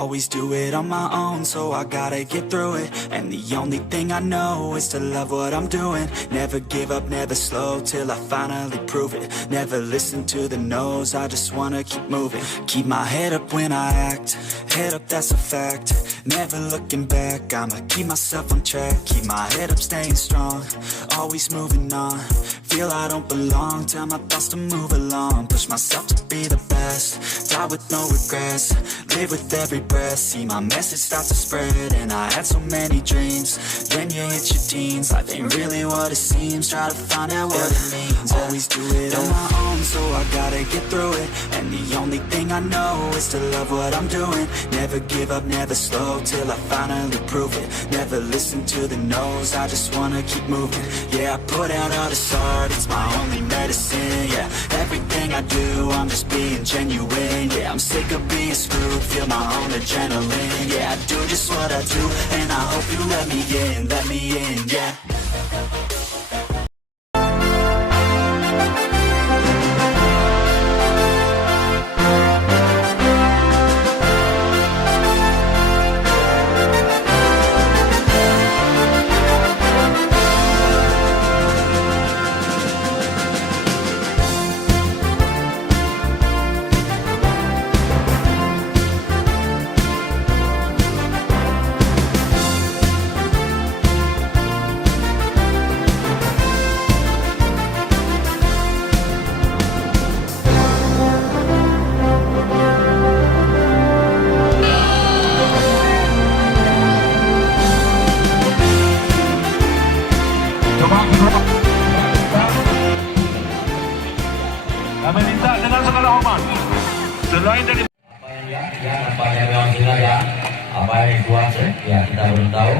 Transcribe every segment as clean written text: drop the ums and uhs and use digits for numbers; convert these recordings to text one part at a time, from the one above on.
Always do it on my own, so I gotta get through it. And the only thing I know is to love what I'm doing. Never give up, never slow, till I finally prove it. Never listen to the no's, I just wanna keep moving. Keep my head up when I act, head up, that's a fact. Never looking back, I'ma keep myself on track. Keep my head up, staying strong, always moving on. Feel I don't belong, tell my thoughts to move along. Push myself to be the best, die with no regrets. Live with every breath, see my message start to spread. And I had so many dreams, then you hit your teens. Life ain't really what it seems, try to find out what it means. Always do it on my own, so I gotta get through it. And the only thing I know is to love what I'm doing. Never give up, never slow, till I finally prove it. Never listen to the no's, I just wanna keep moving. Yeah, I put out all this art, it's my only medicine. Yeah, everything I do, I'm just being genuine. Yeah, I'm sick of being screwed, feel my own adrenaline. Yeah, I do just what I do, and I hope you let me in, yeah. Kami minta dengan segala hormat, selain dari apa yang memang dengar ya, apa yang kuat ya kita belum tahu.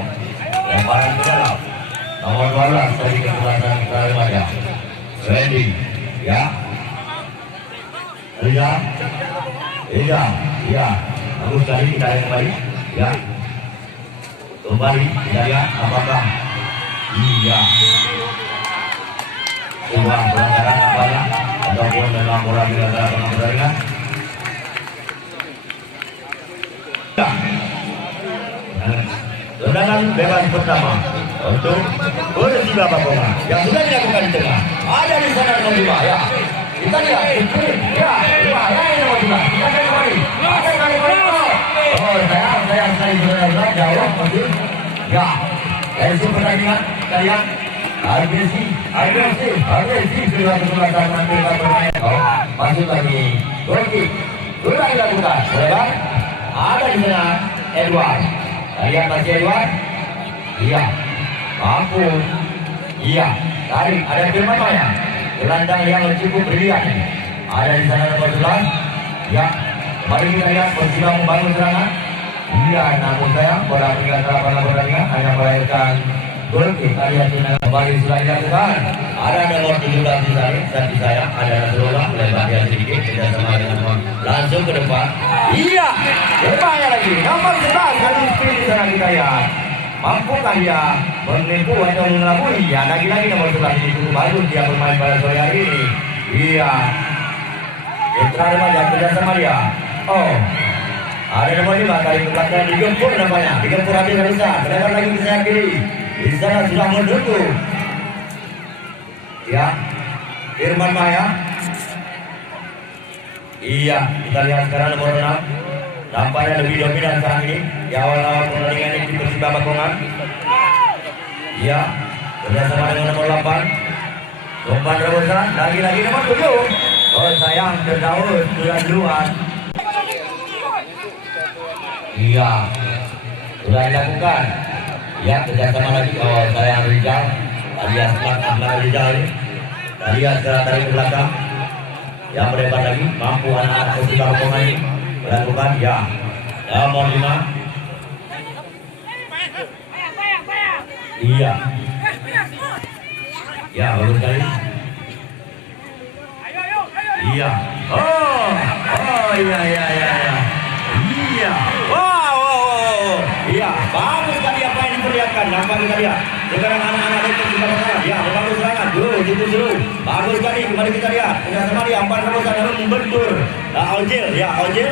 Yang paling dalam nomor 12 dari kekuatan kita ya, Randy ya, Ida, ya, bagus sekali kita yang kembali ya, kembali kita lihat apakah iya uang pelanggaran apanya ataupun memang orang pelanggaran pertandingan. Tendangan bebas pertama untuk Persija Bakongan yang sudah dilakukan di tengah. Ada di sana nomor 5 ya. Kita lihat ya, yang nomor 2. Kita lihat kembali. Ada kali oh, saya saudara jauh mungkin. Ya. Dari pertandingan kita lihat agresif sudah kesempatan menampilkan permainan. Oh, masuk lagi. Gol kick sudah dilakukan. Boleh ada di sana Edward. Lihat masih Edward. Iya. Mampu. Iya. Tarik. Ada Firman Maya. Gelandang yang cukup brilian. Ada di sana nomor 11. Ya. Mari kita lihat Persija membangun serangan. Iya. Namun sayang bola tinggal dalam pertandingan hanya melahirkan gol kick. Lihat kembali sudah dilakukan. Ada nomor 17 di sana. Dan di saya ada Nasrullah. Lebar dia sedikit. Tidak sama dengan langsung ke depan. Iya. Depannya lagi. Nomor 11 kali sprint di sana kita ya. Mampukah dia menipu atau mengelabui? Ya, lagi-lagi nomor 11 ini cukup bagus dia bermain pada sore hari ini. Iya. Putra remaja kerjasama dia. Oh. Ada nomor 5 kali ke belakang digempur namanya. Digempur habis besar. Lebar lagi ke sayap kiri. Di sana sudah menunggu. Ya. Firman Maya. Iya, kita lihat sekarang nomor 6. Nampaknya lebih dominan saat ini di awal-awal pertandingan ini di Persija Bakongan. Iya, kerjasama dengan nomor 8. Umpan terobosan, lagi-lagi nomor 7. Oh sayang, terdaur sudah duluan. Iya, sudah dilakukan. Ya, kerjasama lagi. Oh sayang Rizal, alias Ahmad Rizal ini. Lihat sekarang dari belakang. Yang berdebat lagi, mampu anak-anak Persija Bakongan ini melakukan ya. Nomor 5. Iya. Ya, bagus sekali. Iya. Oh, iya. Iya. Wow. Iya, bagus sekali apa yang diperlihatkan. Nampak kita lihat. Sekarang anak-anak itu kita masalah. Ya, bagus serangan. Dulu. Bagus sekali. Kembali kita lihat. Kerjasama dia. 4 terobosan lalu membentur. Ojil. Ya, Ojil.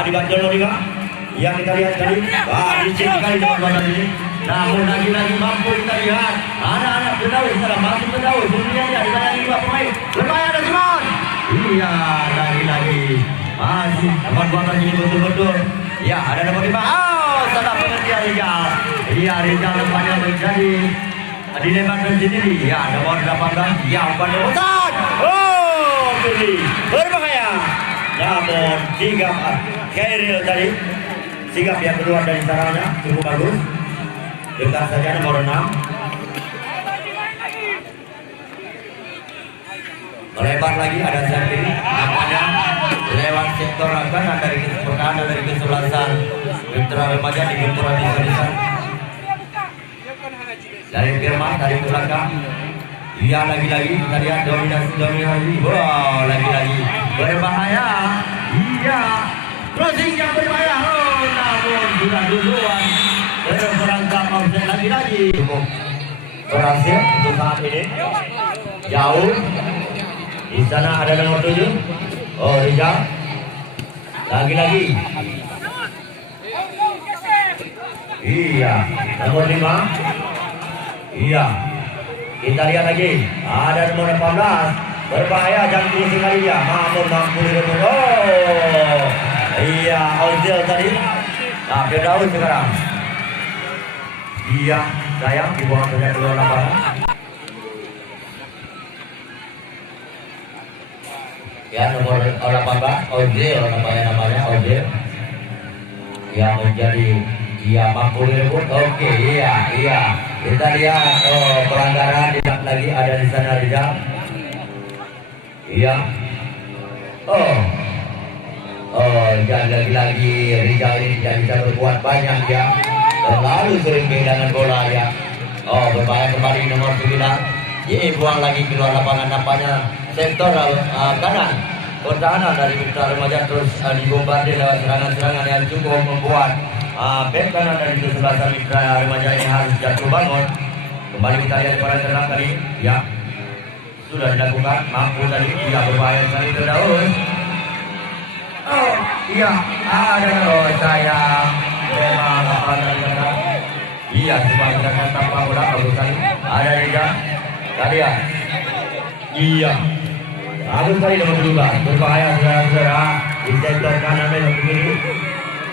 Dibantu nomor 5. Yang kita lihat tadi, licin sekali teman-teman ini. Namun lagi-lagi mampu kita lihat anak-anak Firdaus sekarang masih Firdaus. Dunia dia di tangan dua pemain. Berbahaya ada Simon. Iya, lagi-lagi masih teman-teman ini betul-betul. Ya, ada nomor 5. Oh, salah pengertian Rizal. Iya, Rizal nampaknya menjadi dilematkan sendiri. Ya, nomor 18. Ya, umpan nomor 1. Oh, Firly berbahaya. Namun sigap Khairil tadi. Sigap yang keluar dari sarangnya cukup bagus. Dekat saja nomor 6. Melebar lagi ada Zafir. Nampaknya lewat sektor kanan dari pertahanan dari kesebelasan Mitra Remaja di benturan di barisan. Dari Firman dari belakang. Iya lagi-lagi kita lihat dominasi. Wow, lagi-lagi berbahaya. Iya. Crossing yang berbahaya. Oh, namun sudah duluan. Berperangkap offset lagi-lagi. Cukup berhasil untuk saat ini. Jauh. Di sana ada nomor 7. Oh, Rizal. Lagi-lagi. Iya. Nomor 5. Iya. Kita lihat lagi. Ada nomor 18. Berbahaya jangan sekali dia. Mampu direbut. Oh. Iya, Ozil tadi. Nah, Firdaus sekarang. Iya, sayang dibuang saja keluar lapangan. Ya, nomor 18 Ozil namanya Ozil. Yang menjadi mampu direbut. Oke, iya. Kita lihat pelanggaran tidak lagi ada di sana Rizal. Iya. Dan lagi-lagi Rizal ini tidak bisa berbuat banyak ya. Terlalu sering kehilangan bola ya. Berbahaya kembali nomor 9. Ini buang lagi keluar lapangan nampaknya sektor kanan. Pertahanan dari Mitra Remaja terus dibombardir lewat serangan-serangan yang cukup membuat bek kanan dari kesebelasan Mitra Remaja ini harus jatuh bangun. Kembali kita lihat pada serang tadi ya. Sudah dilakukan, mampu tadi, dia berbahaya sekali Firdaus. Oh, iya, ada sayang. Memang apa dari sana? Iya, cuma kita tanpa bola bagus sekali. Ada Rizal. Tadi ya. Iya. Bagus sekali nomor 2. Berbahaya saudara-saudara. Di sektor kanan memang begini.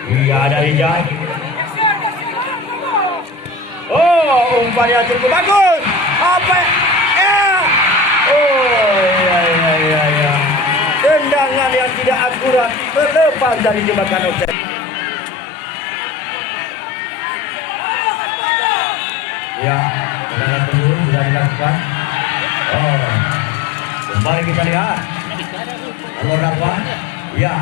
Iya, ada Rizal. Oh, umpannya cukup bagus. Apa? Oh, iya. Tendangan yang tidak akurat terlepas dari jebakan offset. Ya, tendangan turun sudah dilakukan. Oh, kembali kita lihat. Nomor 8. Ya.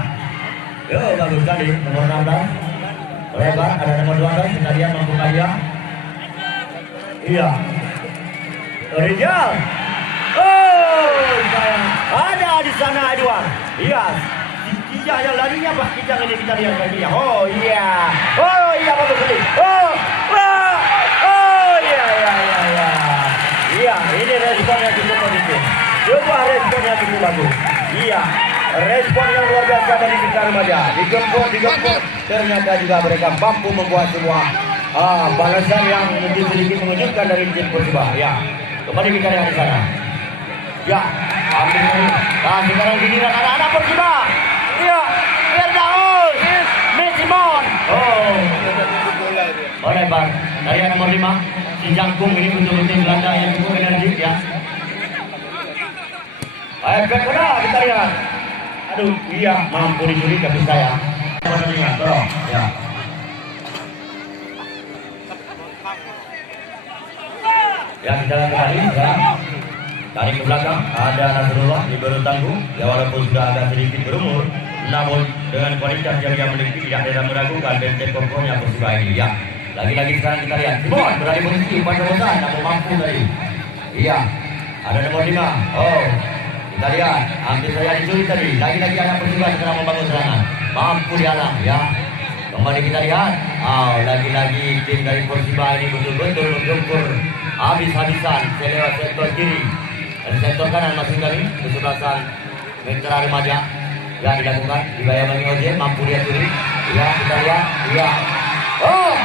Bagus sekali. Nomor 16. Lebar, ada nomor 12. Kita lihat mampu dia. Iya. Rizal. Oh, sayang. Ada di sana Edward. Iya. Kijang yang larinya Pak. Kijang ini kita lihat kakinya. Oh iya. Bagus sekali. Iya, ini responnya cukup positif. Coba responnya cukup bagus. Iya. Respon yang luar biasa dari Mitra Remaja. Digempur. Ternyata juga mereka mampu membuat sebuah balasan yang mungkin sedikit mengejutkan dari tim Persiba. Ya. Kembali kita lihat di sana. Ya, ambil ini. Nah, sekarang giliran anak-anak Persiba. Iya, Firdaus, Simon. Lebar. Dari nomor 5, si Jangkung ini betul-betul Belanda yang cukup energik ya. Efek bola kita lihat. Aduh, iya mampu dicuri tapi saya. Pertandingan, tolong. Ya. Ya, kita lihat kembali ya. Tarik ke belakang, ada Nasrullah di baru tangguh. Ya, walaupun sudah agak sedikit berumur, namun dengan kualitas yang dia miliki tidak ada meragukan benteng kokohnya Persiba ini. Ya, lagi-lagi sekarang kita lihat Simon berada di posisi pada bosan, namun mampu tadi. Iya, ada nomor 5. Oh, kita lihat hampir saja dicuri tadi. Lagi-lagi anak Persiba sekarang membangun serangan, mampu dihalang. Ya, kembali kita lihat. Lagi-lagi tim dari Persiba ini betul-betul menggempur habis-habisan lewat sektor kiri. Dan sektor kanan masing kali kesebelasan Mitra Remaja yang dilakukan dibayangi Ozil mampu dia curi. Ya, kita lihat. Ya. Oh,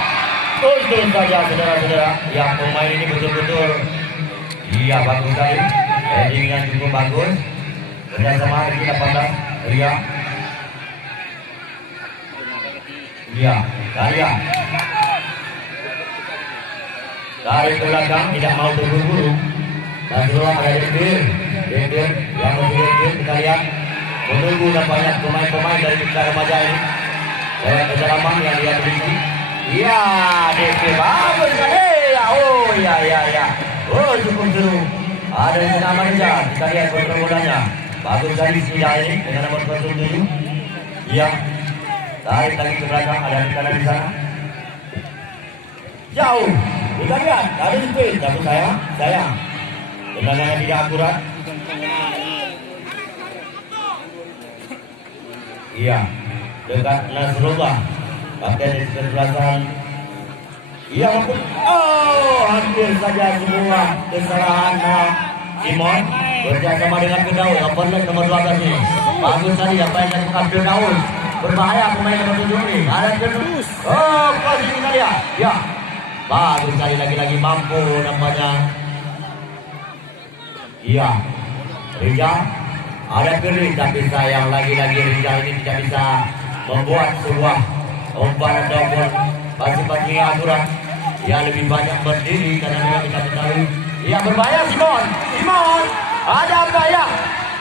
untung saja saudara-saudara. Yang pemain ini betul-betul. Iya, bagus sekali. Headingnya cukup bagus. Kerjasama kita pandang. Iya. Iya, Karya. Dari ke belakang tidak mau terburu-buru. Dan keluar ada Dendir yang memiliki kita lihat menunggu nampaknya pemain-pemain dari kita remaja ini. Lewat kedalaman yang dia miliki. Iya, Dendir bagus sekali. Oh, ya. Oh, cukup seru. Ada di sana Manja. Kita lihat kontrol bolanya. Bagus sekali sudah ini dengan nomor 07. Iya. Tarik lagi ke belakang, ada di kanan di sana. Jauh. Kita lihat, ada speed, tapi sayang. Tendangannya tidak akurat. Iya, dekat Nasrullah. Kapten di kesebelasan. Iya, maupun hampir saja semua kesalahan Simon bersama dengan Firdaus. Opponent nomor 12 ini. Bagus tadi apa yang dilakukan Firdaus. Berbahaya pemain nomor 7 ini. Ada Firdaus. Oh, posisi kita lihat. Ya. Bagus sekali lagi-lagi mampu nampaknya. Iya. Rizal. Ada Firly tapi sayang lagi-lagi Rizal ini tidak bisa membuat sebuah umpan ataupun pasti aturan yang lebih banyak berdiri karena memang kita ketahui. Iya berbahaya Simon. Ada apa ya?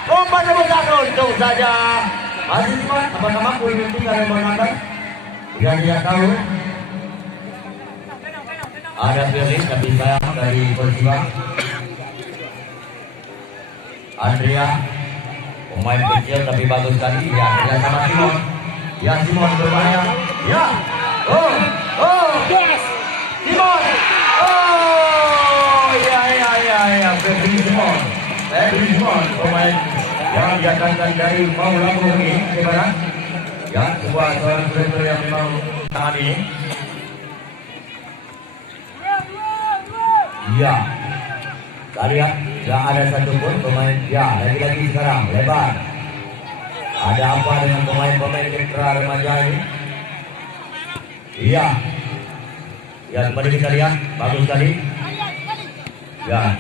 Umpan nomor 1 untung saja. Masih Simon. Apakah mampu ini tinggal yang menambah? Yang tidak tahu. Ada Firly tapi sayang dari Persiwa. Andrea pemain kecil tapi bagus sekali. Ya, dia sama Simon. Ya, Simon berbahaya. Ya. Oh. Yes. Simon. Oh, ya. Febri Simon pemain yang didatangkan dari Maulana ini sekarang. Ya, sebuah seorang player yang memang tangan ini. Ya. Lihat, tidak ada satupun pemain. Ya, lagi-lagi sekarang lebar. Ada apa dengan pemain-pemain Mitra remaja ini? Iya. Ya, kembali kita lihat, bagus sekali. Ya.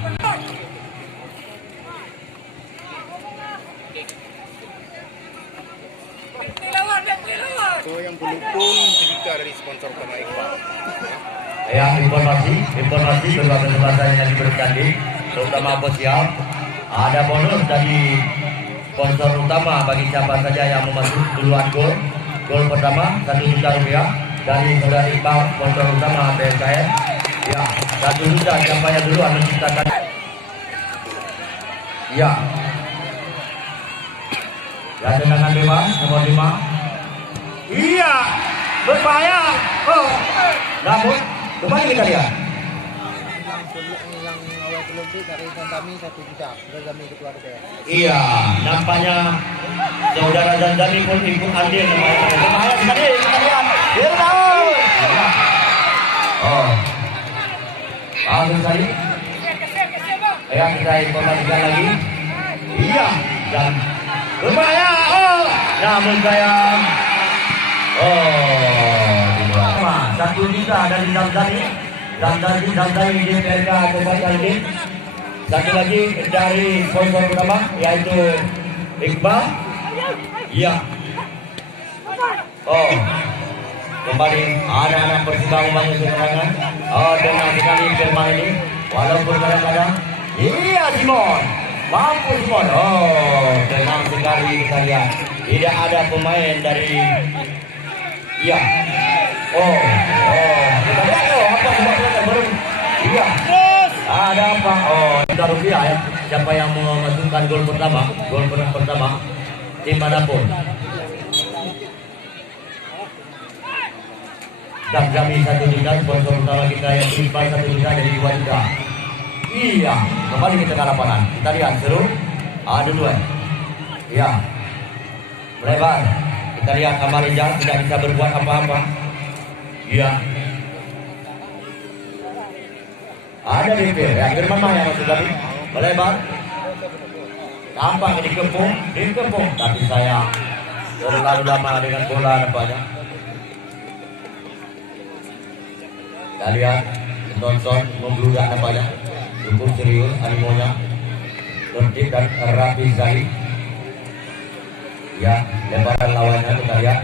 Itu yang belum pun juga dari sponsor utama Iqbal. Ya, informasi berbahasa yang diberikan di terutama official. Ada bonus dari sponsor utama bagi siapa saja yang memasuk duluan gol pertama 1 juta rupiah dari saudara Iqbal, sponsor utama BSKM. Ya, 1 juta siapa yang duluan menciptakan. Ya. Ya, tendangan bebas nomor 5. Iya, berbahaya. Oh, namun kembali kita lihat. Yang awal belum itu dari kami 1 juta dari kami keluarga. Iya, nampaknya saudara Zandani pun ikut andil. Berbahaya sekali, kita lihat. Firdaus. Oh, bagus sekali. Ya, kita informasikan lagi. Iya, dan berbahaya. Oh, namun sayang. Oh, 1 juta dari Zandani di PRK Kebaikan ini. Satu lagi dari sponsor utama yaitu Iqbal. Iya. Oh, kembali ada anak Persiba membangun serangan. Oh, tenang sekali Firman ini. Walaupun kadang-kadang. Iya Simon. Mampu Simon. Oh, tenang sekali kita lihat. Tidak ada pemain dari. Iya. Oh. Kita lihat apa sebabnya baru. Iya. Ada apa? Oh, juta rupiah ya. Siapa yang memasukkan gol pertama tim manapun. Dan kami 1 juta, sponsor utama kita yang Iqbal 1 juta jadi 2 juta. Iya, kembali kita ke lapangan. Kita lihat seru. Duluan. Iya. Melebar. Kita lihat Amarijal tidak bisa berbuat apa-apa. Iya. Ada DP, ya Firman yang masuk tadi. Melebar. Tampak dikepung. Tapi saya terlalu lama dengan bola nampaknya. Kita lihat penonton membludak nampaknya. Cukup serius animonya. Tertib dan rapi sekali. Ya, lemparan lawannya kita lihat.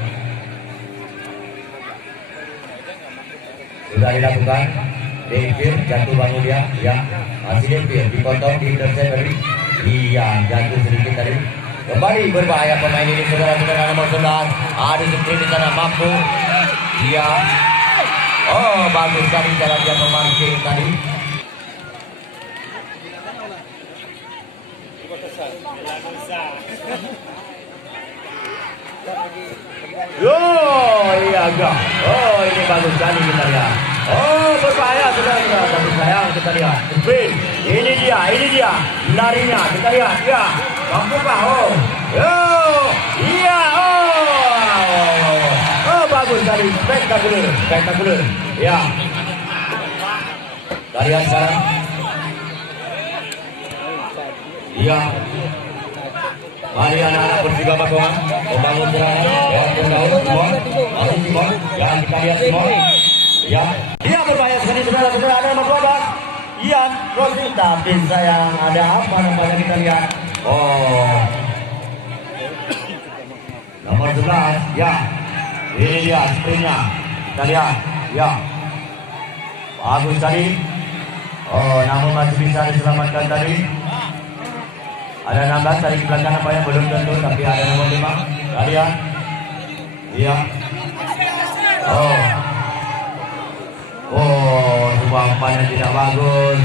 Sudah dilakukan. Diinfir, jatuh bangun dia. Ya, masih diinfir. Dipotong, diintercept tadi. Iya, jatuh sedikit tadi. Kembali berbahaya pemain ini, saudara-saudara nomor 9. Ada sprint di sana, mampu. Iya. Oh, bagus sekali cara dia memancing tadi. Oh, iya agak. Oh, ini bagus sekali kita lihat. Oh, berbahaya saudara-saudara. Bagus sayang kita lihat. Sprint. Ini dia. Larinya kita lihat. Ya. Mampukah? Oh. Iya. Oh, bagus sekali. Spektakuler. Ya. Kita lihat sekarang. Iya. Mari anak-anak bersih bakongan membangun serangan. Ya, Simon. Masih Simon. Ya, kita lihat Simon. Ya, dia berbahaya sekali saudara-saudara. Ada nomor 12. Ian Rossi. Tapi sayang, ada apa nampaknya kita lihat. Oh, nomor 11. Ya, ini dia sprintnya. Kita lihat. Ya, bagus sekali. Oh, namun masih bisa diselamatkan tadi. Ada 16 dari belakang apa yang belum tentu, tapi ada nomor 5. Kalian, iya. Oh, sebuah umpan yang tidak bagus.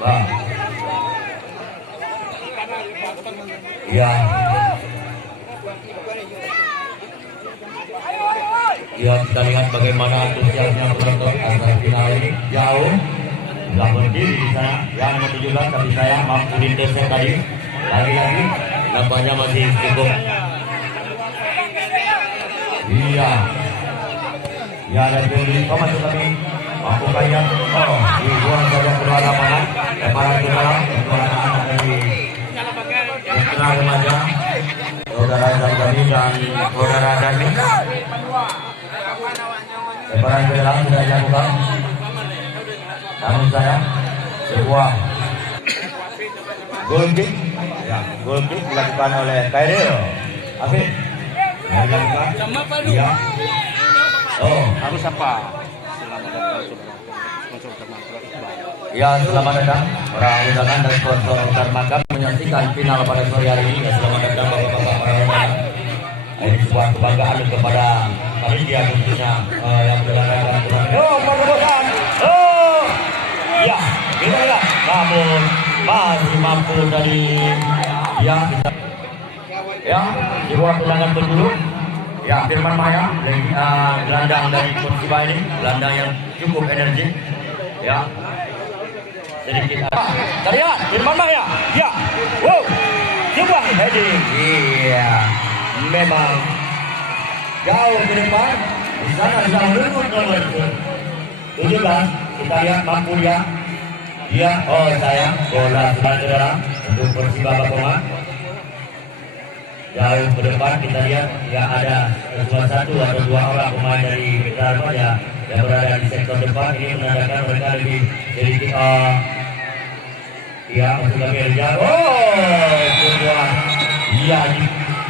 Wah. Iya. Ya, kita lihat bagaimana antusiasnya penonton atas final ini. Jauh. Sudah berdiri di sana. Ya, nomor 17 tapi saya mampu intercept tadi. Lagi-lagi nampaknya masih cukup. Iya. Ya, ada Billy Thomas tadi. Mampu kaya. Oh, dibuang saja kedua lapangan. Lemparan ke dalam. Kedua anak-anak dari Putra Remaja. Saudara Zagani dan saudara Dani. Lemparan ke dalam sudah dilakukan. Namun saya sebuah goal kick, ya, goal kick dilakukan oleh Khairil. Afif dilakukan. Ya. Oh, Harus apa? ya, selamat datang para undangan dan sponsor Darmakan menyaksikan final pada sore hari ini. Ya, selamat datang bapak-bapak para undangan. Ini sebuah kebanggaan kepada panitia khususnya yang menyelenggarakan turnamen. Oh, perobosan. Oh, ya, kita lihat. Namun masih mampu dari yang bisa. Ya, sebuah tendangan pendulu. Ya, Firman Maya, gelandang dari Persiba ini, gelandang yang cukup energi. Ya, sedikit. Kita lihat Firman Maya. Ya, wow, sebuah heading. Iya, memang jauh ke depan. Di sana sudah menurut nomor 17. Kita lihat mampu dia. Dia, oh sayang, bola saudara untuk Persiba Bakongan. Jauh ke depan kita lihat ya ada satu atau dua orang pemain dari Mitra Remaja yang berada di sektor depan. Ini menandakan mereka lebih sedikit ya masuk lagi Rizal. Oh, sebuah iya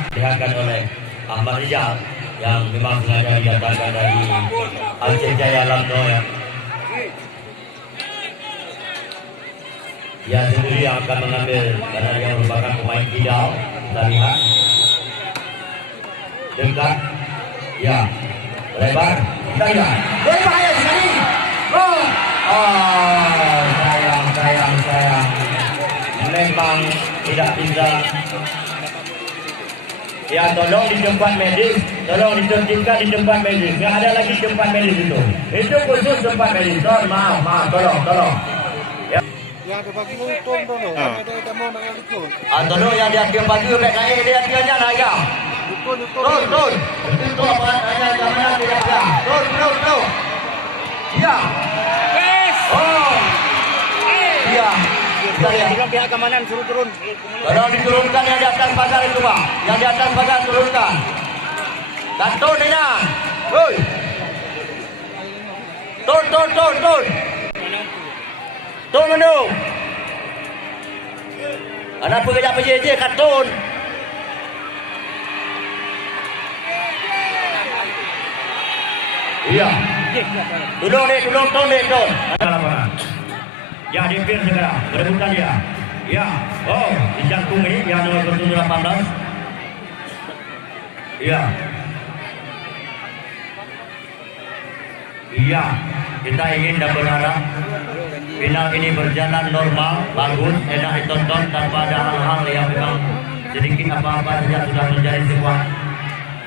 dilihatkan oleh Ahmad Rizal yang memang sengaja didatangkan dari Aceh Jaya Lamno ya. Dia sendiri yang akan mengambil karena dia merupakan pemain kidal. Kita lihat dekat, ya, lebar, kita lihat, berbahaya sekali. Oh, sayang, memang tidak bisa. Ya, tolong di tempat medis, tolong ditertibkan di tempat medis. Nggak ada lagi tempat medis itu khusus tempat medis. Maaf, tolong. Ya. Yang ada bagi untung tu, ada kamu nak ikut. Antono yang dia baju baik naik dia tiada naga. Turun. Itu apa hanya zaman tidak ada. Turun. Ya. Oh. Ya. Kita pihak keamanan suruh turun. Kalau diturunkan yang di atas pagar itu, Pak. Yang di atas pagar turunkan. Dan turun dia. Woi. Tun menung. Ada pekerja PJJ kat Tun. Iya. Duduk Tun. Ya, dimpir segera. Berebutan dia. Ya. Oh, dijantung ini yang nomor 18. Iya. Iya, kita ingin dan berharap final ini berjalan normal, bagus, enak ditonton tanpa ada hal-hal yang memang sedikit apa-apa saja sudah menjadi sebuah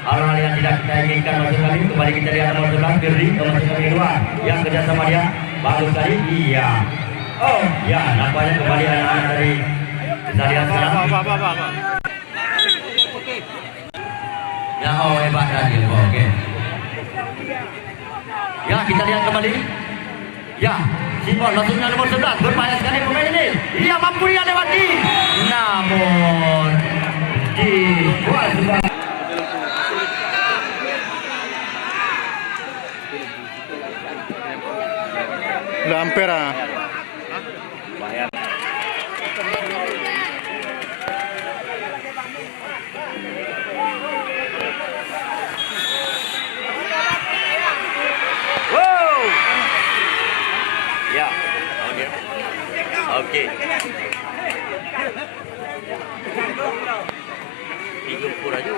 hal-hal yang tidak kita inginkan. Masuk kali, kembali kita lihat nomor 11, Firdi, masuk kali kedua, yang kerjasama dia, bagus tadi, iya. Oh, ya, nampaknya kembali anak-anak dari kita lihat sekarang. Ya, oh hebat tadi, oke. Ya, kita lihat kembali. Ya, Simon maksudnya nomor 11. Berbahaya sekali pemain ini. Ia mampu dia lewati. Namun di Lampera. ya, oh dia. Okey. 30 aja.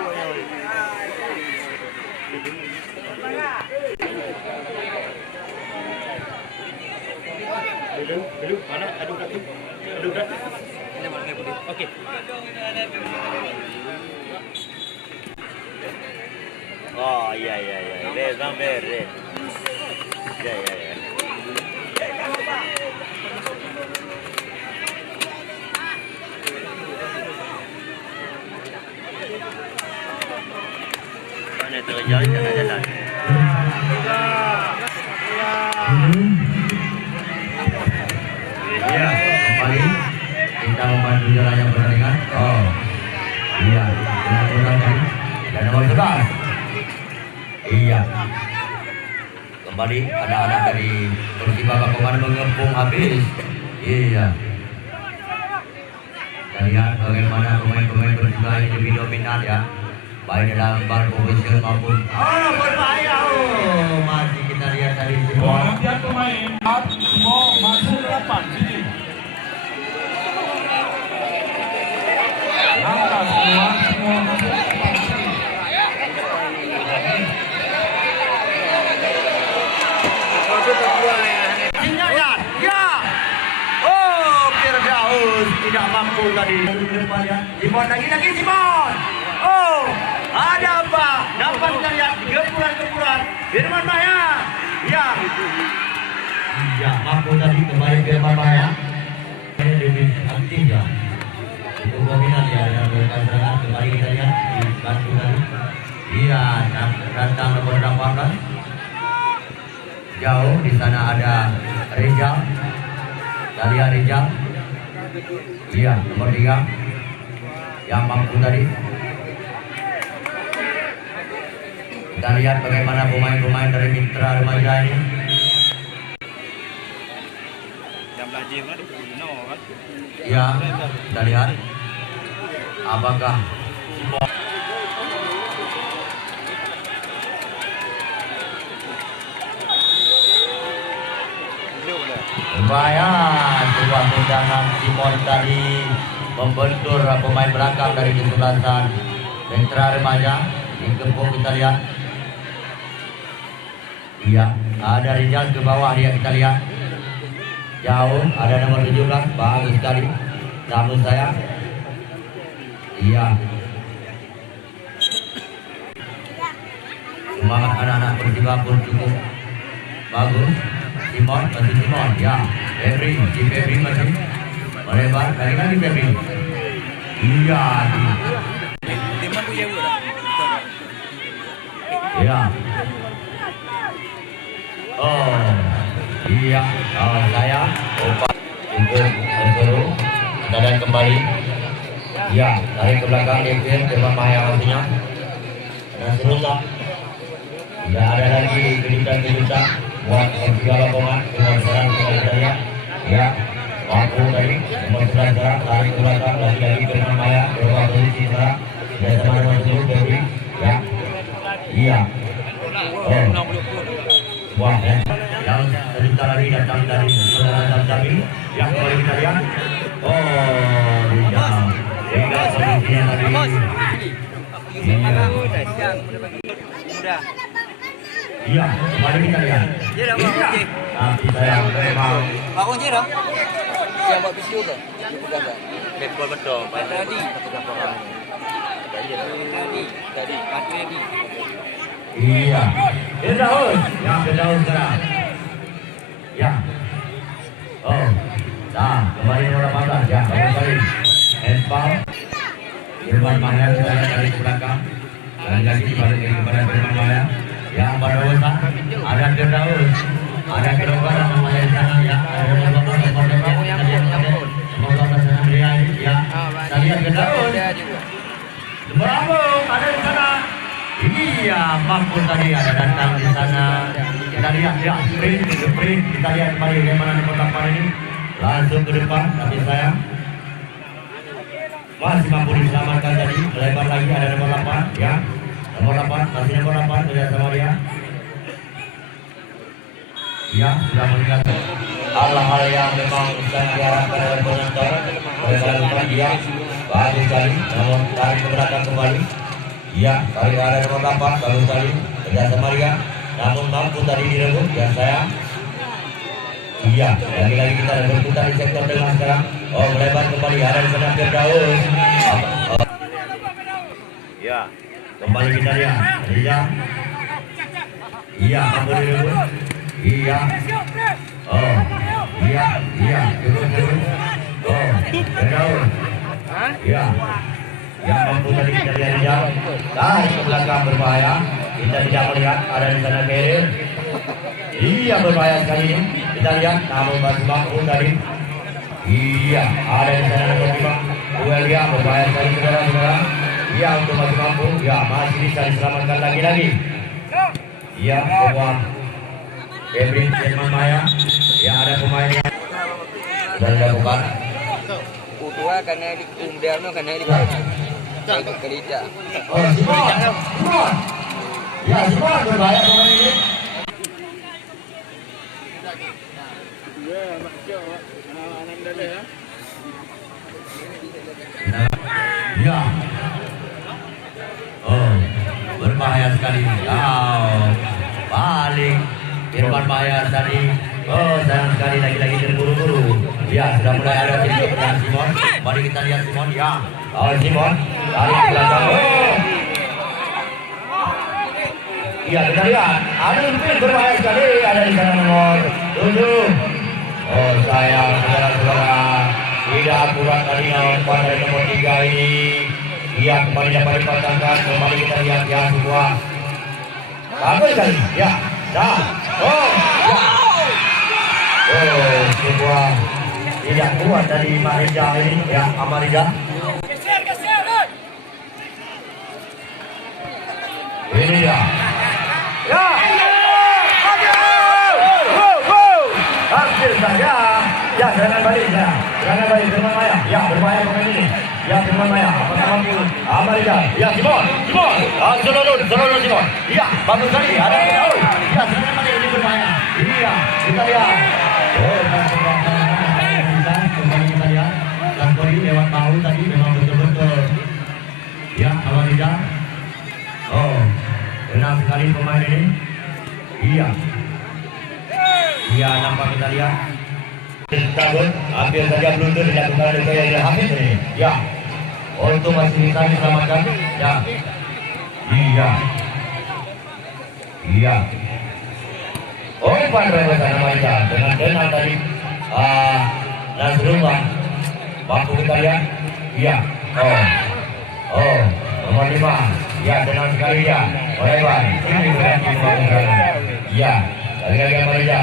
Duduk, mana? Aduk kaki. Ini mana boleh. Okey. Oh, iya. Red, red. Ya. Mana jalan. Ya, kembali kita membantu jalannya pertandingan. Oh, iya, benar kali. Dan nomor 11. Iya. Kembali anak-anak dari Persiba Bakoman mengepung habis. Iya. Kita lihat bagaimana pemain-pemain Persiba ini lebih dominan ya. Baik dalam bar position maupun berbahaya. Oh, masih kita lihat tadi semua. Perhatian pemain, mau masuk ke depan sini. Langkah semua masuk ke depan sini. Sinyalkan, ya. Oh, Firdaus tidak mampu tadi. Simon lagi Simon. Oh, ada apa? Dapat kita lihat gempuran Firman Maya. Ya. Ya, mampu tadi kembali Firman Maya. Ini lebih aktif ya. Itu dominan ya yang berkaitan dengan kembali kita lihat di bantu tadi. Iya, datang nomor 18. Jauh di sana ada Rizal. Kita lihat Rizal. Iya, nomor 3. Yang mampu tadi. Kita lihat bagaimana pemain-pemain dari Mitra Remaja ini. Ya, kita lihat apakah berbahaya sebuah tendangan Simon tadi membentur pemain belakang dari kesebelasan Mitra Remaja. Dikepung kita lihat. Iya, ada Rizal ke bawah dia kita lihat. Jauh, ada nomor 17, bagus sekali. Namun saya. Iya. Semangat anak-anak Persiba pun cukup bagus. Simon, ya. Febri masih melebar, lagi Febri. Iya. Ya. Oh, iya. Oh, saya obat untuk berseru. Kita lihat kembali. Ya, tarik ke belakang dia Firman Maya maksudnya. Dan serusak. Tidak ada lagi kejutan. buat segala pemain dengan serang kembali saya. Ya, waktu tadi nomor 9 serang tarik ke belakang lagi Firman Maya berubah posisi serang dan sama nomor 10 Dewi. Ya, iya. Oh, wah ya. Yang sebentar lagi datang dari Saudara Jami yang kembali kita lihat. Oh, tidak. Sehingga posisinya tadi. Iya, kembali kita lihat. Iya. Tapi saya memang. Aku je dah. Yang buat video tu. Bukan tak? Betul betul. Tadi. Tadi. Iya. Firdaus. Ya, Firdaus sekarang. Ya. Oh. Nah, kembali nomor 18. Ya, kembali. Handball. Firman Maya sekarang dari belakang. Dan lagi balik kepada Firman Maya. Yang pada wasa ada Firdaus. Ada kelonggaran namanya di sana ya. Ada nomor yang semoga pasangan pria ini ya. Kita lihat Firdaus. Bravo, ada di sana. Iya, mampu tadi ada datang di sana. Kita lihat ya, sprint. Kita lihat kembali bagaimana nomor 8 ini langsung ke depan. Tapi saya masih mampu diselamatkan tadi. Melebar lagi ada nomor 8 ya. Nomor 8, masih nomor 8 melihat sama dia. Ya, sudah melihat hal-hal yang memang sangat diharapkan oleh penonton. Oleh dia bagus sekali, namun tarik ke belakang kembali. Ya, kali ada nomor 8 bagus sekali kerjasama dia, namun mampu tadi direbut ya saya. Iya, lagi-lagi kita berputar di sektor tengah sekarang. Oh, melebar kembali ada di sana Firdaus. Ya, kembali kita lihat. Iya, mampu direbut. Iya. Oh, iya. Turun. Oh, Firdaus. Iya. Yang mampu tadi kita lihat di jauh. Tarik ke belakang berbahaya. Kita tidak melihat ada di sana Keril. Iya, berbahaya sekali ini. Kita lihat, namun masih mampu tadi. Iya, ada di sana nomor 5. Uelia berbahaya sekali saudara-saudara. Iya, untuk masih mampu. Ya, masih bisa diselamatkan lagi. Iya, sebuah Kevin Firman Maya. Ya, ada pemainnya. Sudah dilakukan. Utua kena di umbiar no kena di bawah. Kerja. Oh, Simon. Ya, Simon berbahaya pemain ini. Ya. Oh, berbahaya sekali. Oh, balik Firman Maya tadi. Oh, sayang sekali lagi-lagi terburu-buru. Ya, sudah mulai ada titik dengan Simon. Mari kita lihat Simon. Ya. Oh, Simon. Tarik ke belakang. Oh. Iya, kita lihat. Ada Lupin berbahaya sekali. Ada di sana nomor 7. Oh, sayang saudara-saudara. Tidak akurat tadi umpan dari nomor 3 ini. Iya, kembali dapat dipatahkan. Kembali kita lihat ya semua. Bagus sekali. Ya. Dah. Oh. Ya. Oh, sebuah tidak kuat dari Marija ini. Ya, Amarija. Ini dia. Ya. Hampir saja. Ya, serangan balik ya. Serangan balik Firman Maya. Ya, berbahaya pemain ini. Ya, Firman Maya. Apakah mampu? Amarija. Ya, Simon. Selalu Simon. Ya, bagus sekali. Ada Firdaus. Ya, serangan balik ini berbahaya. Iya, kita lihat. Oh, kembali kita lihat. Langkori lewat tahu tadi memang betul-betul. Ya, Amarija. Oh, benar sekali pemain ini. Iya. Iya, nampak kita lihat. Takut, hampir saja blunder dilakukan oleh Kaya Hamid ini. Ya, untuk masih bisa diselamatkan. Ya, iya. Oh, umpan berbahaya namanya dengan tenang tadi. Nasrullah, mampu kita lihat. Iya. Oh, nomor 5. Ya, tenang sekali ya. Melebar. Ini berarti membangun. Ya, lagi-lagi Amarija.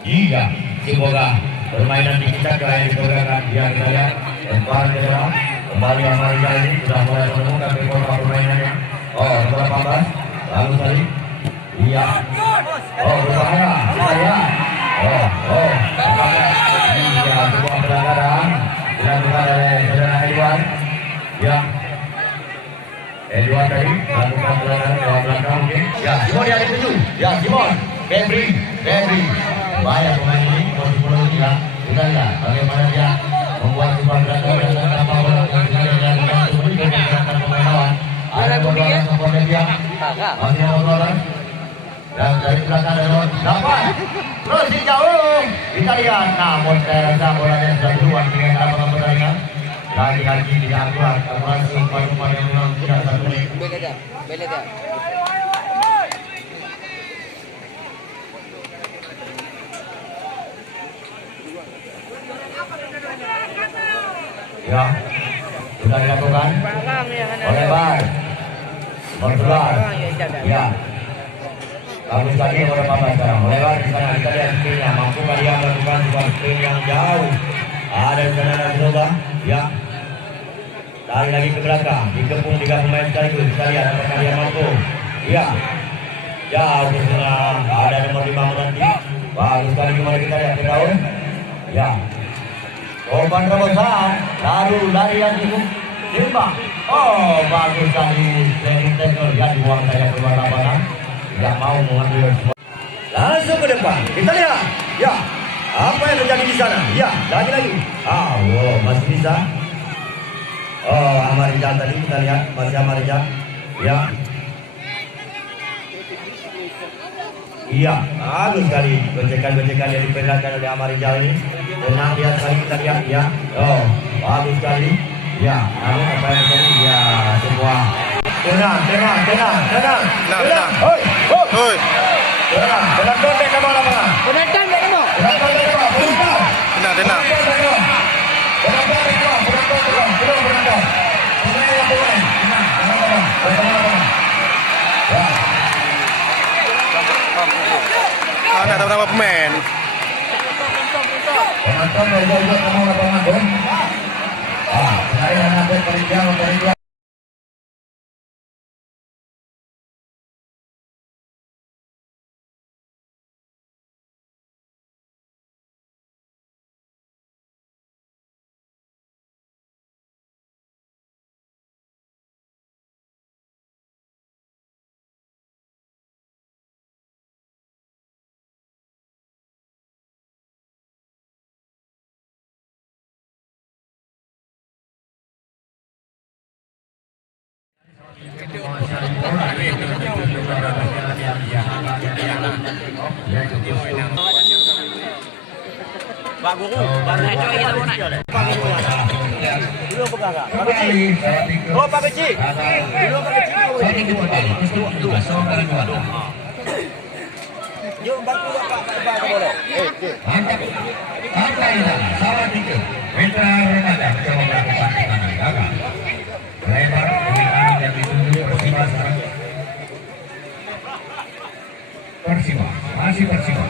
Iya, semoga permainan di kita kalian diperagakan. Ya, kita lihat. Umpan ke dalam. Kembali Amarija ini sudah mulai menemukan beberapa permainannya. Oh, nomor 18. Lalu tadi. Iya. Oh, berbahaya. Saya. Oh. Iya, sebuah pelanggaran dilakukan oleh saudara Edward. Ya. Edward tadi melakukan pelanggaran lewat belakang mungkin. Ya, Simon yang dituju. Ya, Simon. Febri. Bahaya pemain ini. Kalau ya. Kita lihat bagaimana dia membuat sebuah gerakan tanpa bola yang dilakukan untuk gerakan pemain lawan. Ada bola kepada dia. Masih bola. Dan dari belakang ada dapat. Terus jauh. Kita lihat. Namun saya rasa bolanya sudah keluar dengan lapangan pertandingan. Lagi-lagi tidak akurat. Langsung umpan yang menang tidak satu menit. Bela dia. Ya, sudah dilakukan oleh Bar. Bergelar. Ya. Bagus lagi oleh Bapak sekarang. Oleh Bar di sana kita lihat screen-nya. Mampu dia melakukan sebuah screen yang jauh. Ada di sana dan coba. Ya. Tarik lagi ke belakang. Dikepung 3 pemain sekaligus. Kita lihat apakah dia mampu. Ya. Jauh ke sana. Ada nomor 5 menanti. Bagus sekali kembali kita lihat ke daun. Ya. Umpan terobosan, lalu larian cukup timbang. Oh, bagus sekali training tackle. Ya, dibuang saya keluar lapangan. Tidak mau mengambil. Langsung ke depan. Kita lihat. Ya, apa yang terjadi di sana? Ya, lagi. Masih bisa. Oh, Amarija tadi kita lihat masih Amarija. Ya. Iya, bagus sekali gocekan yang diperlihatkan oleh Amarija ini. Tenang dia sekali kita lihat ya. Oh, bagus sekali. Ya, namun apa yang tadi? Ya, semua. Tenang. Hoi. Tenang kontak ke bawah lapangan. Penonton tak kamu. Tenang. Ada berapa pemain? Penonton juga kamu lapangan dong. Saya nanti paling Pak Guru, baru aja kita mau naik. Pak Guru ada. Dulu pegang enggak? Pak Kecil. Oh, Pak Kecil. Dulu Pak Kecil. Dua. Yuk, bantu Pak boleh. mantap. Salah tiga. Mitra Renata coba melakukan tekanan gagal. Lebar pemilihan yang dituju Persima sekarang. Masih Persima.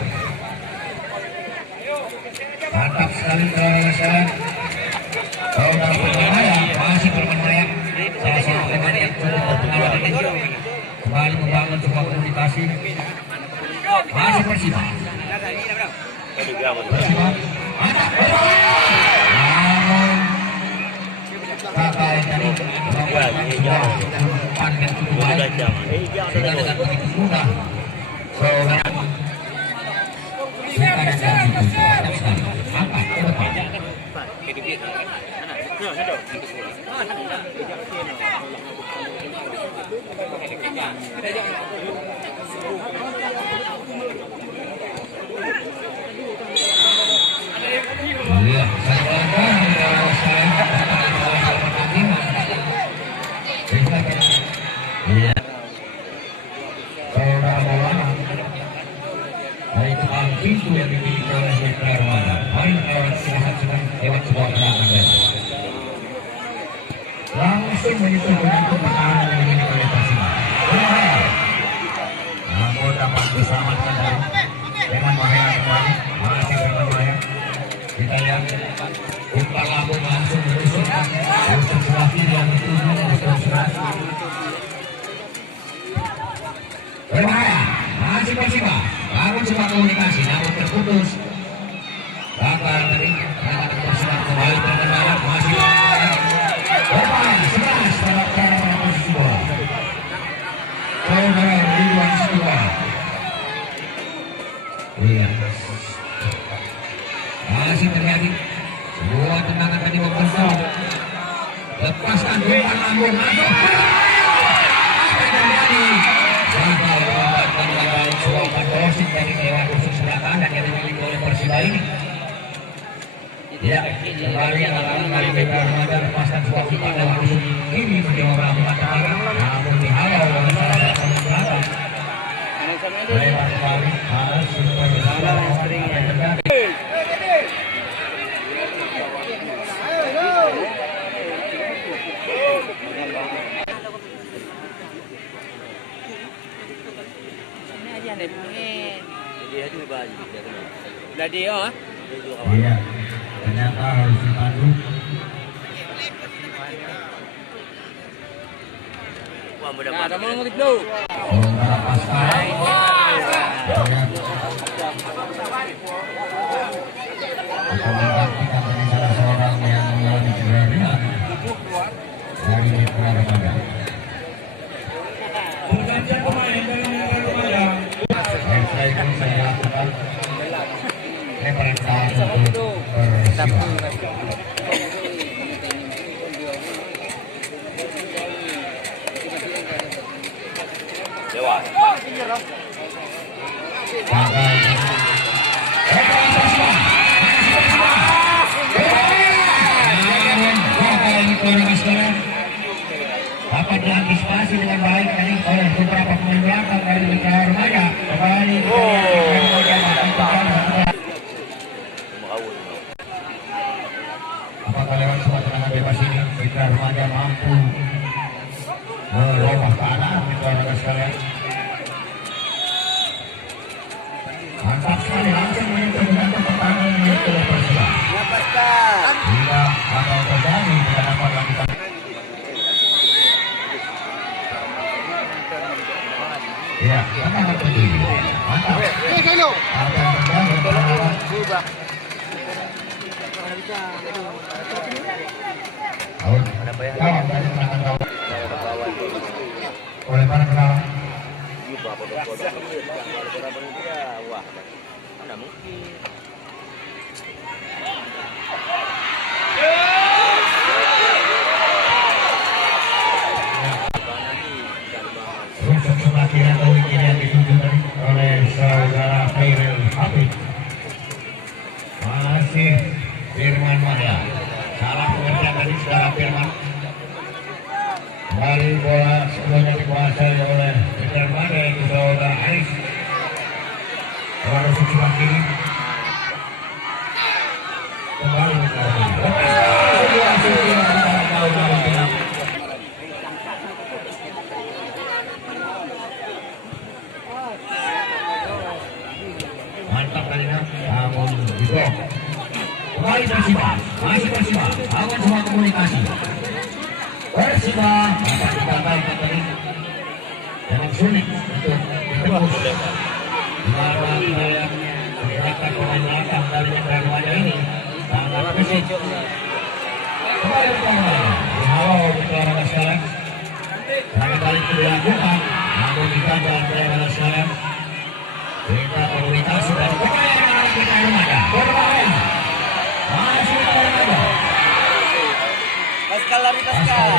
Mantap sekali jalan. Saudara masih bermain. Salah satu pemain yang cukup berpengalaman ini kembali membangun sebuah komunikasi. Masih Persima. Mantap. Kakak tadi melakukan sebuah umpan yang cukup baik. Sehingga dengan begitu mudah saudara kita dan mantap sekali. Mantap ke depan. Iya, iya. Saudara bola dari depan pintu yang dimiliki oleh Mitra Remaja. Mari kawan kita saksikan lewat sebuah gerakan langsung menyentuh pertahanan yang dimiliki oleh Persima. Namun dapat diselamatkan dengan Mahela kembali. Masih berbahaya. Kita lihat umpan lambung langsung berusung sebelah kiri yang dituju berbahaya. coba komunikasi namun terputus. Gagal tadi. Kembali perkembangan masih. Depan 11 pada posisi bola. Saudara Ridwan Siwa. Iya. Masih terjadi sebuah tendangan tadi membentuk. Lepaskan umpan lambung masuk. Terjadi. Gagal mendapatkan dengan sebuah crossing dari lewat usus belakang dan yang dimiliki oleh Persida ini. Ya, kembali akan kali kita remaja lepaskan sebuah umpan lewat usus ini menjawab beberapa tendangan, namun dihalau oleh salah satu belakang. Lewat kembali harus iya, ternyata harus dipandu. Ada mau ngetik dulu. Salah seorang yang mengalami cedera ringan dari Mitra Remaja. Pergantian pemain dari Mitra Remaja. Setelah itu saya lakukan lemparan tangan untuk Persiwa. Lewat. Dapat diantisipasi dengan baik tadi oleh beberapa pemain belakang dari Mitra Remaja. Kembali apakah lewat sebuah tendangan bebas ini Mitra Remaja mampu merubah keadaan Mitra Remaja sekalian. Mantap sekali langsung menyentuh jantung pertahanan oleh Persija. Hingga apa yang terjadi tidak dapat dilakukan. Ya, tendangan begini. Mantap. Apa yang terjadi? Out. Kawan dari tendangan kawan. Oleh para kawan. Wah, mana mungkin. Untuk sebelah kiri atau kiri yang dituju oleh saudara Khairil Hafid. Masih Firman Mahya. Salah pengertian tadi saudara Firman. Kembali bola sebelumnya dikuasai oleh Mitra Remaja yaitu saudara Ais. Lalu sebelah kiri. Kembali Mitra Remaja. Mantap kali ini, namun diblok. Kembali Persija, masih Persija, bangun semua komunikasi. Persija dapat digagalkan tadi. Memang sulit untuk ditembus. Dimana yang menggerakkan pemain belakang dari Mitra Remaja ini sangat fisik. Kembali kembali, dihalau Mitra Remaja sekalian. Sangat kali itu dilakukan, namun digagal Mitra Remaja sekalian. Kita komunikasi dari pemain Mitra Remaja. Bermain. Masih Mitra Remaja. Pascal lari Pascal.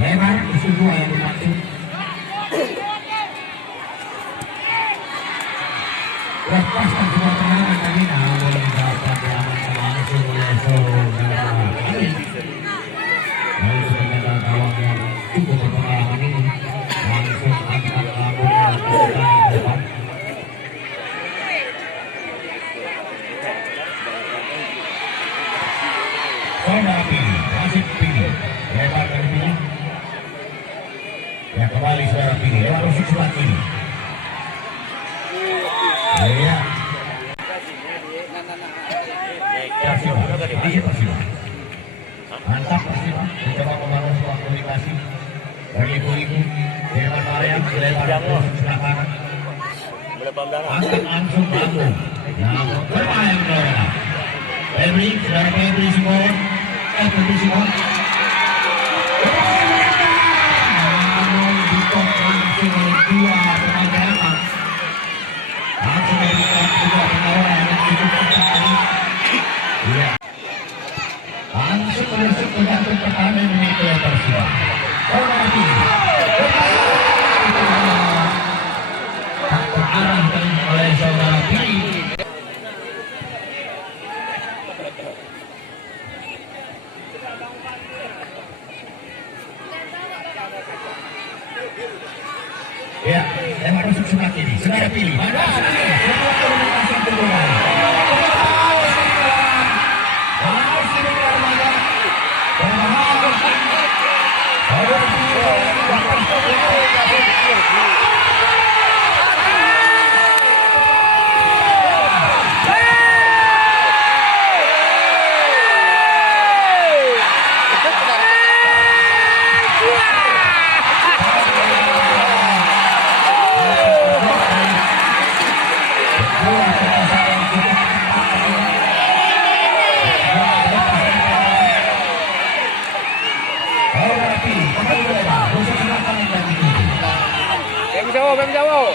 Lebar isu dua yang dimaksud. Lepaskan semua tendangan tadi namun dapat diamankan langsung oleh saudara Ali. Lalu sebenarnya kawan yang cukup berpengalaman ini langsung angkat lambungnya ke depan. Saudara pilih, masih pilih. Lebar dari pilih. Ya kembali saudara pilih. Lewat rusuk sebelah kiri. Ya. Persiwa, masih Persiwa. Mantap Persiwa. Mencoba membangun sebuah komunikasi. Beribu-ibu. Firman Mariam. Lebar rusuk sebelah kanan. Angkat langsung lambung. Namun bermain Florida. Febri, saudara Febri Simon. Febri Simon. Namun ditok langsung oleh dua pemain belakang. Langsung ditok dua pemain yang cukup sekali. Iya. Langsung menusuk menjatuh pertahanan milik Persiwa. Hormati. Tak terarahkan oleh saudara Pilih. Ya, lewat rusuk sebelah kiri. Saudara Pilih. Mana sebuah komunikasi yang berguna. Bem Jawa.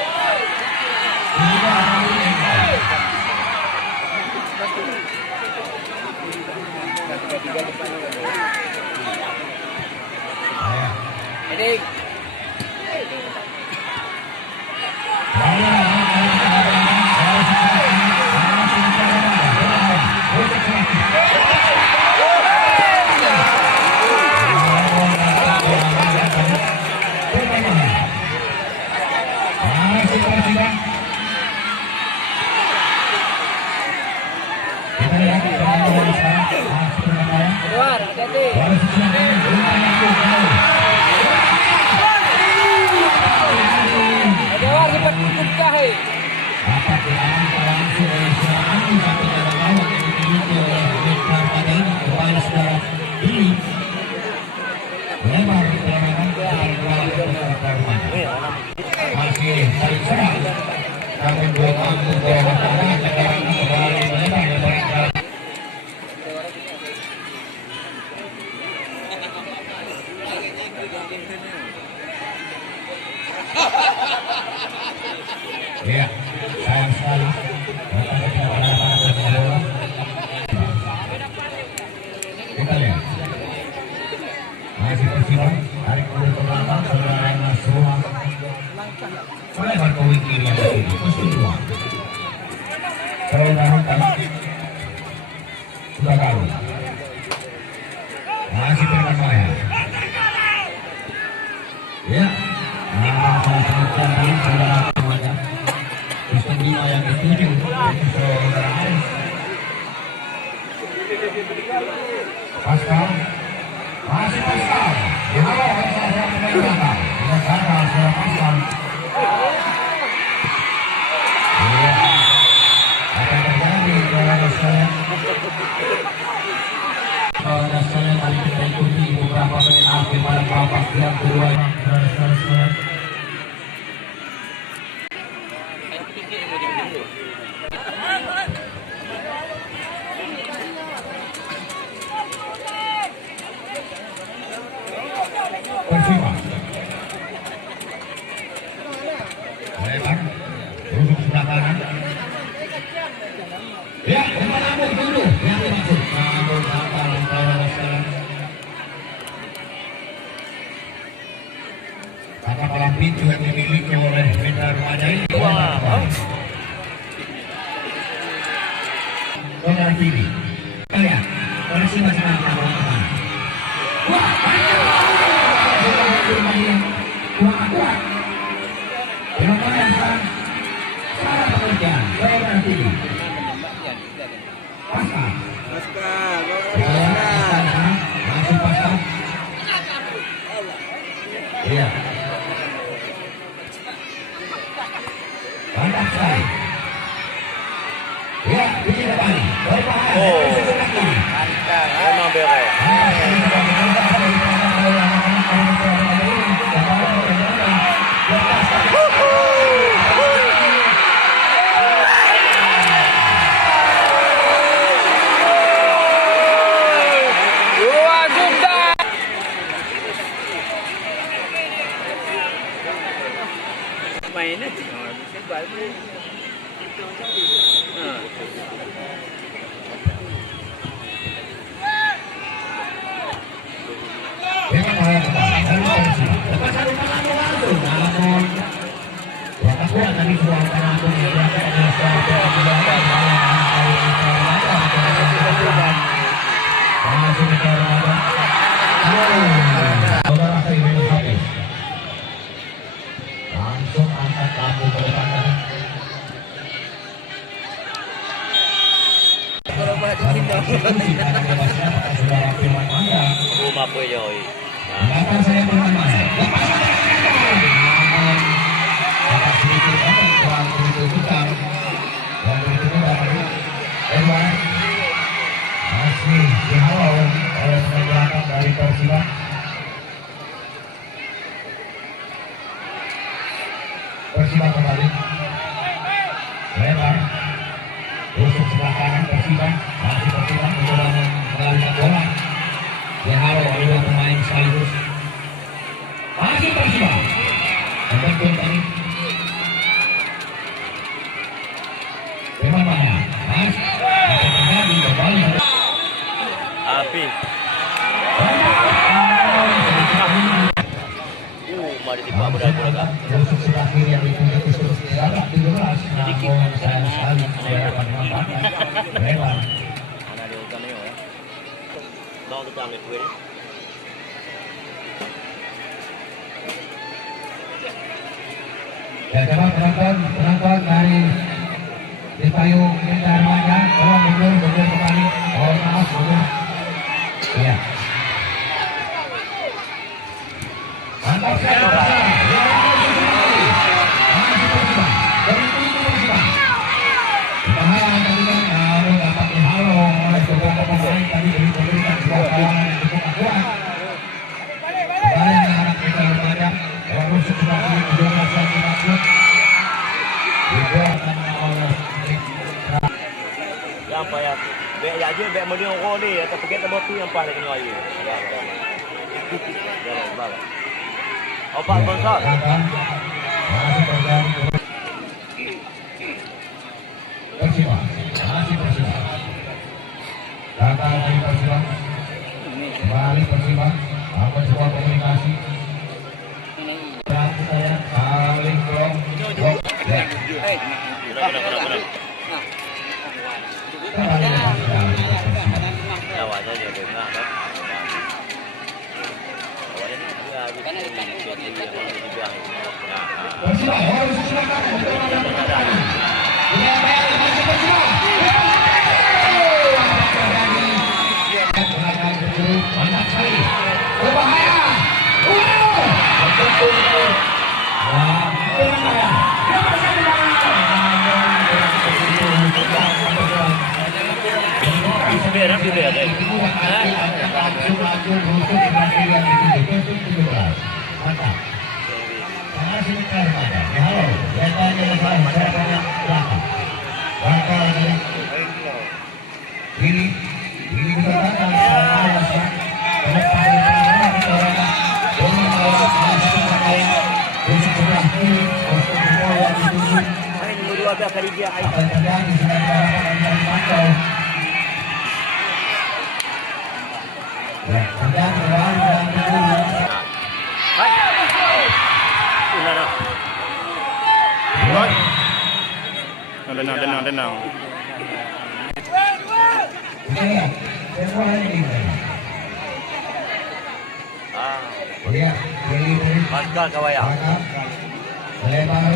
Ini keluar, hati-hati. Keluar cepat pecah. Masih saling serang. Namun dua mampu bola tengah sekarang kembali melebar. Ya, sayang sekali. Kita lihat. Masih Persiwa, tarik mundur ke belakang, saudara Nasrullah. Melebar ke wing kiri yang kiri, meski dua. Saudara sudah tahu. Masih Firman Maya. Ya, salah satu tadi saudara semuanya. Sistem 5 yang dituju untuk saudara Aris. Pascal, masih Pascal. Dihalau oleh salah satu pemain belakang. Dengan gagal saudara Pascal. Iya, apa yang terjadi saudara saya? Saudara saya kali kita ikuti beberapa menit akhir pada babak yang kedua. Saudara. Persiwa. Lebar. Rusuk sebelah kanan. Ya, umpan dulu. Yang dimaksud. Namun gagal saudara sekalian. Maka palang pintu yang dimiliki oleh Mitra Remaja ini. Saudara kiri. Lihat. Persiwa sedang melakukan teman. Wah, kuat. Lumayan kan? Salah pekerjaan. Saudara pilih. Pascal. Ya, ini kembali. Berbahaya. Oh. Mantap. Memang beres. Dua sudah. Mainnya bisa balik. Langsung angkat lampu ke depan tadi. Rumah pun jauh. Belakang saya teman-teman. Atas sedikit kurang begitu tukang. Yang begitu tadi Edward masih dihalau oleh pemain belakang dari Persiba. Persiba kembali. Lebar. Usuk sebelah kanan Persiba. Masih Persiba mencoba mengalihkan bola. Dihalau oleh dua pemain sekaligus. Masih Persiba. Membentuk tadi. Memang mana? Mas. Apa terjadi kembali? Api. Mari tiba budak-budak. Usuk sebelah kiri yang dipunya terus dilarang 17. Namun sayang sekali saya dapat memanfaatkan. Lebar. Mana dia utang ni ya? Dah tu kami tu ni. Ya, coba penonton dari di payung Indah Remaja, tolong mundur kembali. Oh maaf, mundur. Iya. Mantap sekali. Masih Persiba. Beruntung Persiba. Bahaya tadi namun dapat dihalau oleh beberapa pemain tadi diberikan sebuah kawangan yang cukup kuat. Kembali mengharap Indah Remaja. Kalau rusuk sebelah kiri 12 lagi masuk. Dibuatkan oleh Yang payah. Bek aja bek mesti orang ni atau pergi tempat tu yang payah kena air. Jalan balik. Opat bonsor. masih terjadi Persiba, masih Persiba. Data dari Persiba, kembali Persiba, apa sebuah komunikasi. Dan saya saling blok. Kembali Awak saja dengar kan. Awak ni dia habis jadi yang mana juga. Persiba, harus silakan untuk melakukan. Ini apa yang masih Persiba? Mantap sekali. Berbahaya. Biar biar deh. Mantap. Masih Karmada. Halo. Lihatnya masalah saya banyak belakang. Langkah lagi. Ini juga kan Main dua belas kali dia air. apa yang terjadi sedang diarahkan dari pantau. Ya, sedang berlari dalam tubuh. Hai. Ulah. Tenang. Lihat, semua ini. Lihat, ini Pascal Kawaya. lebar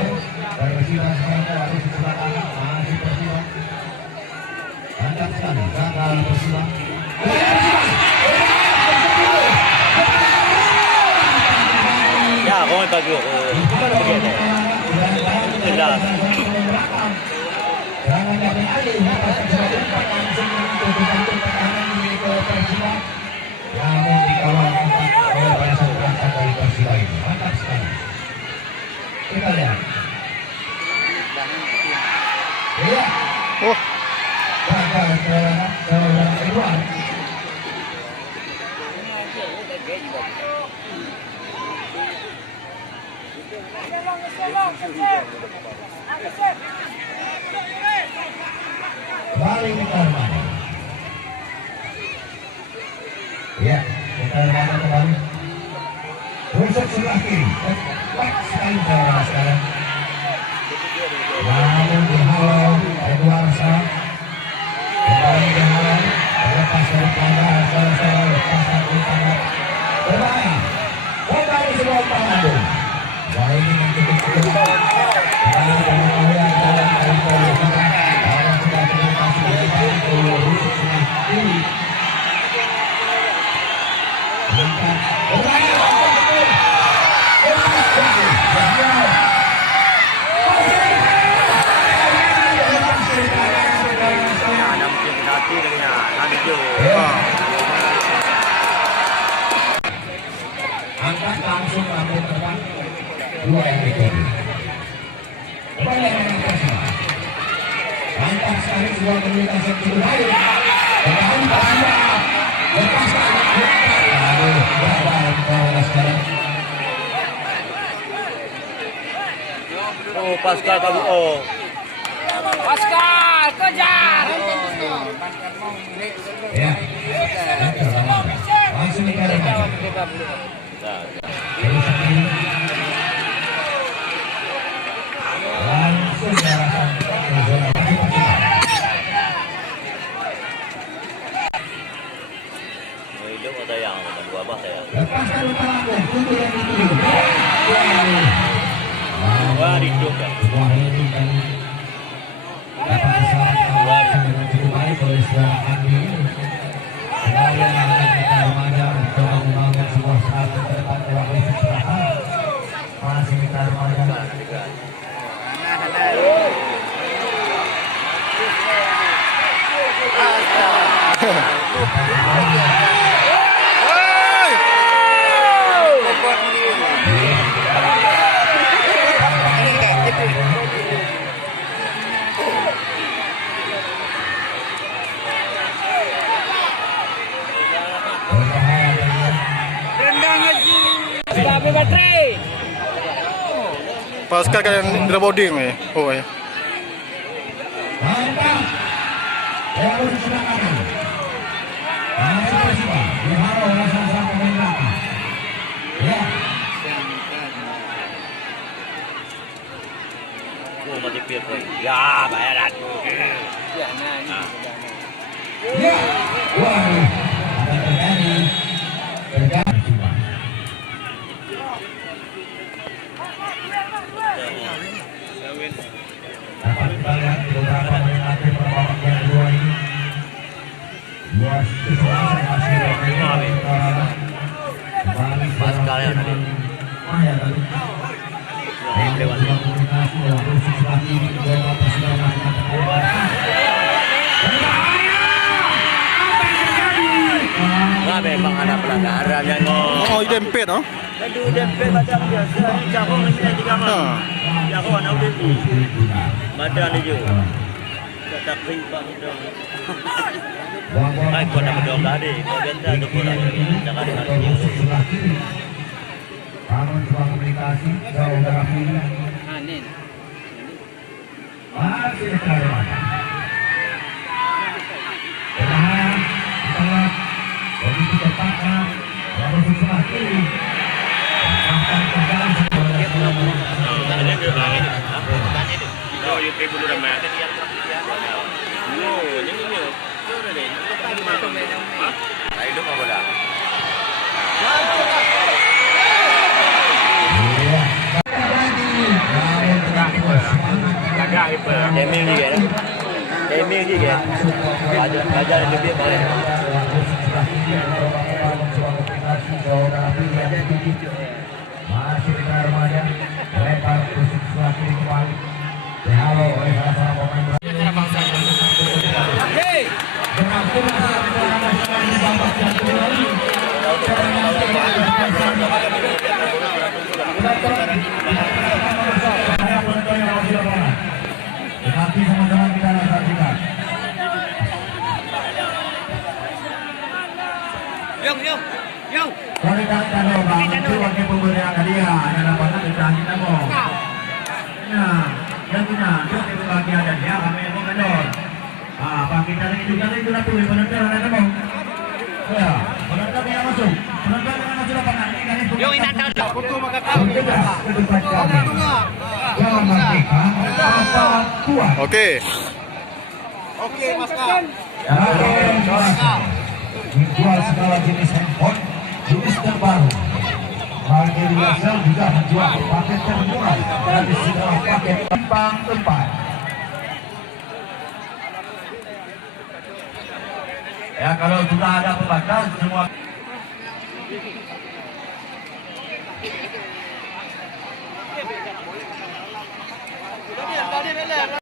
dan Persiba sekarang harus sebelah kanan. Masih Persiba. Mantap sekali, gagal Persiba. Ya, kau bagus. Bukan begitu. Jelas. Serangannya beralih atas sebuah umpan langsung menyentuh jantung pertahanan milik Persija. Namun dikawal oleh barisan belakang dari Persija ini. Mantap sekali. Kita lihat. Iya. Oh, Gagal seorang Edward. Balik ke Armada. Ya, kita Armada kembali. Rusuk sebelah kiri. Tepat sekali bola sekarang. Namun dihalau Edward sekarang. Kembali dihalau. Lepas dari pelanggaran salah lepasan utama. Berbahaya. Kembali sebuah umpan lambung. Wah ini mencukup cukup. Kembali dengan melihat dalam teritori kita. Orang sudah terlokasi dari bantu rusuk sebelah kiri. Angkat. Berbahaya. ada mungkin penalti katanya. Lanjut. Angkat langsung lambung terbang. Dua yang terjadi. Kembali dengan Persija. Mantap sekali sebuah komunikasi yang cukup baik. Kembali Persija. Lepaskan. Aduh, gagal bola sekarang. Oh, Pascal kabur. Oh. Pascal, kejar. Ya. Langsung ke Armada. Terus ini. Langsung diarahkan ke zona bagi Persija. Hidup atau yang dua bah saya. Lepaskan umpan lambung untuk yang dituju. Wah, hidup kan. Sebuah heading dan dapat diselamatkan dengan cukup baik oleh saudara Andi. Kemudian akan kita Armada mencoba membangun sebuah serangan ke depan lewat Rusuk Selatan. Masih kita Armada. Tapi baterai. Pascal kan dribble eh. Oh ya. Mantap. Yang sebelah kanan. Masih Persija. Dihalau oleh salah pemain belakang. Ya. Oh, mati pier koi. Ya, bayaran. Ya, nah ini. Ya. Waduh. Ada terjadi. Dapat kita lihat beberapa menit akhir pertama yang kedua ini. Dua kesempatan masih kembali Pascal ya tadi. Maya tadi. Lewat komunikasi lewat Rusuk sebelah kiri kedua Persija masih mengatakan Wah, memang ada pelanggaran yang oh, dempet oh. Aduh, dempet macam biasa. Jago mesti di kamar. Jago anak udah. Badan dia juga. Tak riba dong. Hai, kau nak berdoa tadi. Kau biasa tu pula. Jangan dengar dia. bangun sebuah komunikasi jauh dari kiri. Anin. Masih Armada. Perlahan di tengah begitu cepatnya lalu sebelah kiri. Bahkan terjalan Hidup apa dah? Emil juga kan? Emil juga. Belajar lebih boleh. Masih di Armada, lempar tusuk sebelah kiri kembali. dihalau oleh salah seorang pemain bola. Tetapi sama-sama kita saksikan. Kualitas kalau bantu wakil pemberian hadiah adalah pada kita mau. Nah, yang punya itu bagian dan dia kami mau kendor. Ah, bagi kita ini juga itu nak tulis penonton ada mau. Ya, penonton yang masuk. Penonton yang masuk lapangan ini kan itu. Yang ini ada foto maka tahu. Jangan merdeka. Apa kuat. Oke. Oke, Mas Kak. Menjual segala jenis handphone, jenis terbaru. Bagi Riasel juga menjual paket termurah dari segala paket timbang tempat. Ya kalau sudah ada pembatas semua.